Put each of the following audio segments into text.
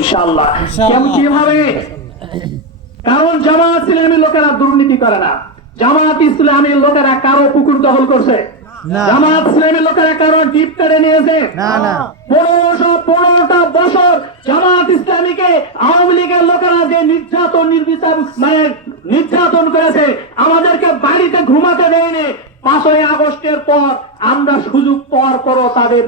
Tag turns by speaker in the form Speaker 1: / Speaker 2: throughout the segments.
Speaker 1: ইনশাআল্লাহ।
Speaker 2: ইনশাআল্লাহ।
Speaker 1: কীভাবে কারণ জামাত ইসলামী লোকেরা দুর্নীতি করে না। জামাত ইসলামী লোকেরা কারও পুকুর দখল করছে। জামাত ইসলামী লোকেরা কারও ডিপ কেড়ে নিয়েছে।
Speaker 2: না না।
Speaker 1: পনেরোশো পনেরোটা বছর জামাত ইসলামীকে আওয়ামী লীগের লোকেরা যে নির্যাতন নির্বিচার মানে নির্যাতন করেছে আমাদেরকে বাড়িতে ঘুমাতে দেয়নি। পাঁচই আগস্টের পর আমরা সুযোগ পাওয়ার পরও তাদের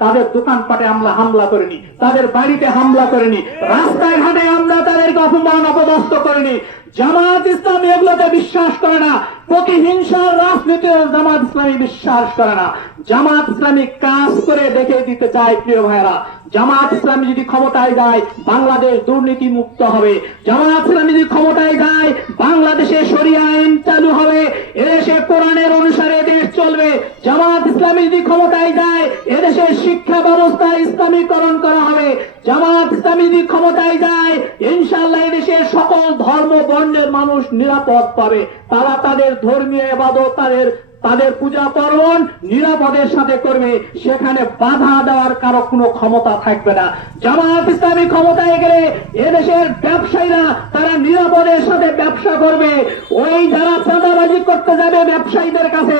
Speaker 1: তাদের দোকানপাটে আমরা হামলা করিনি, তাদের বাড়িতে হামলা করিনি, রাস্তায় ঘাটে আমরা তাদেরকে অপমান, অপদস্থ করিনি। জামাত ইসলাম এগুলোতে বিশ্বাস করে না প্রতিহিংসার রাজনীতি জামাত ইসলামী বিশ্বাস করে না। জামাত ইসলামী কাজ করে দেখে দিতে চায়, প্রিয় ভাইরা জামাত ইসলামী যদি ক্ষমতায় যায়, বাংলাদেশ দুর্নীতি মুক্ত হবে। জামাত ইসলামী যদি ক্ষমতায় যায়, বাংলাদেশে সরিয়া আইন চালু হবে। এদেশে কোরআনের অনুসারে চলবে। জামাত ইসলামী যদি ক্ষমতায় যায়, এদেশের শিক্ষা ব্যবস্থা ইসলামীকরণ করা হবে। জামাত ইসলামী যদি ক্ষমতায় যায় ইনশাল্লাহ এদেশের সকল ধর্ম, বর্ণের মানুষ নিরাপদ পাবে। তারা তাদের ধর্মীয় এবাদত, তাদের তাদের পূজা পার্বণ নিরাপদের সাথে করবে। সেখানে বাধা দেওয়ার কারও কোনো ক্ষমতা থাকবে না। জামাত ইসলামী ক্ষমতায় গেলে এদেশের ব্যবসায়ীরা তারা নিরাপদের সাথে ব্যবসা করবে। ওই যারা চাঁদাবাজি করতে যাবে ব্যবসায়ীদের কাছে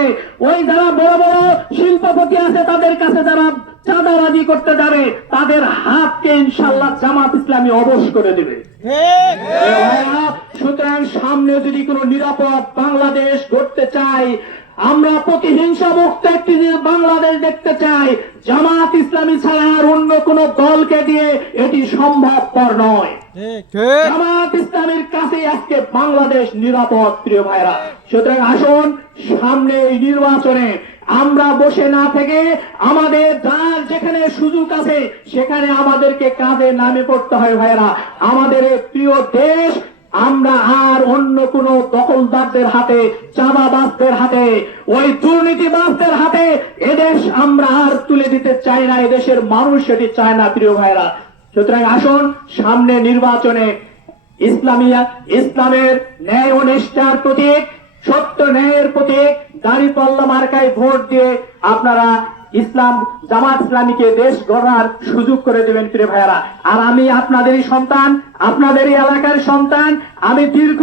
Speaker 1: ওই যারা বড় বড় শিল্পপতি আছে তাদের কাছে যারা চাঁদাবাজি করতে যাবে তাদের হাতকে ইনশাল্লাহ জামাত ইসলামী অবশ করে দেবে। সুতরাং সামনে যদি কোনো নিরাপদ বাংলাদেশ গড়তে চাই আমরা প্রতিহিংসা মুক্ত একটি বাংলাদেশ দেখতে চাই। জামাত ইসলামী ছাড়া আর অন্য কোন দলকে দিয়ে এটি সম্ভবপর নয়। জামাত ইসলামের কাছে আজকে বাংলাদেশ নিরাপদ প্রিয় ভাইরা সুতরাং আসুন সামনে এই নির্বাচনে আমরা বসে না থেকে আমাদের যার যেখানে সুযোগ আছে সেখানে আমাদেরকে কাজে নামে পড়তে হয় ভাইরা আমাদের প্রিয় দেশ আমরা আর অন্য কোন দখলদারদের হাতে, চাঁদাবাজদের হাতে, ওই দুর্নীতিবাজদের হাতে এদেশ আমরা আর তুলে দিতে চাই না এদেশের মানুষ সেটি চায় না, প্রিয় ভাইরা সুতরাং আসুন, সামনে নির্বাচনে ইসলামিয়া, ইসলামের ন্যায় ও নিষ্ঠার প্রতীক, সত্য ন্যায়ের প্রতীক, দাড়ি পাল্লা মার্কায় ভোট দিয়ে আপনারা ইসলাম, জামাত ইসলামীকে দেশ গড়ার সুযোগ করে দেবেন প্রিয় ভাইয়ারা। আর আমি আপনাদেরই সন্তান, আপনাদেরই এলাকার সন্তান। আমি দীর্ঘ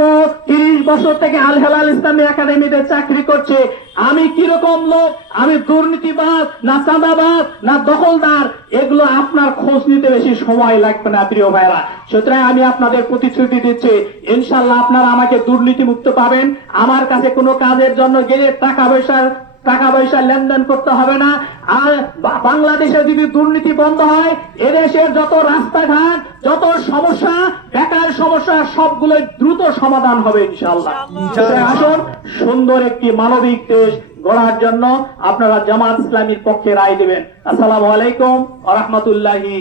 Speaker 1: তিরিশ বছর থেকে আল হেলাল ইসলামী একাডেমিতে চাকরি করছে। আমি কীরকম লোক? আমি দুর্নীতিবাদ না চাঁদাবাদ না দখলদার? এগুলো আপনার খোঁজ নিতে বেশি সময় লাগবে না প্রিয় ভাইরা সুতরাং আমি আপনাদের প্রতিশ্রুতি দিচ্ছি ইনশাল্লাহ আপনারা আমাকে দুর্নীতি মুক্ত পাবেন। আমার কাছে কোনো কাজের জন্য গেলে টাকা পয়সার টাকা পয়সা লেনদেন করতে হবে না। আর বাংলাদেশে যদি দুর্নীতি বন্ধ হয় এদেশের যত রাস্তাঘাট যত সমস্যা বেকার সমস্যা সবগুলো দ্রুত সমাধান হবে ইনশাল্লাহ আসুন সুন্দর একটি মানবিক দেশ গড়ার জন্য আপনারা জামাত ইসলামীর পক্ষে রায় দেবেন। আসসালামু আলাইকুম আ রহমতুল্লাহি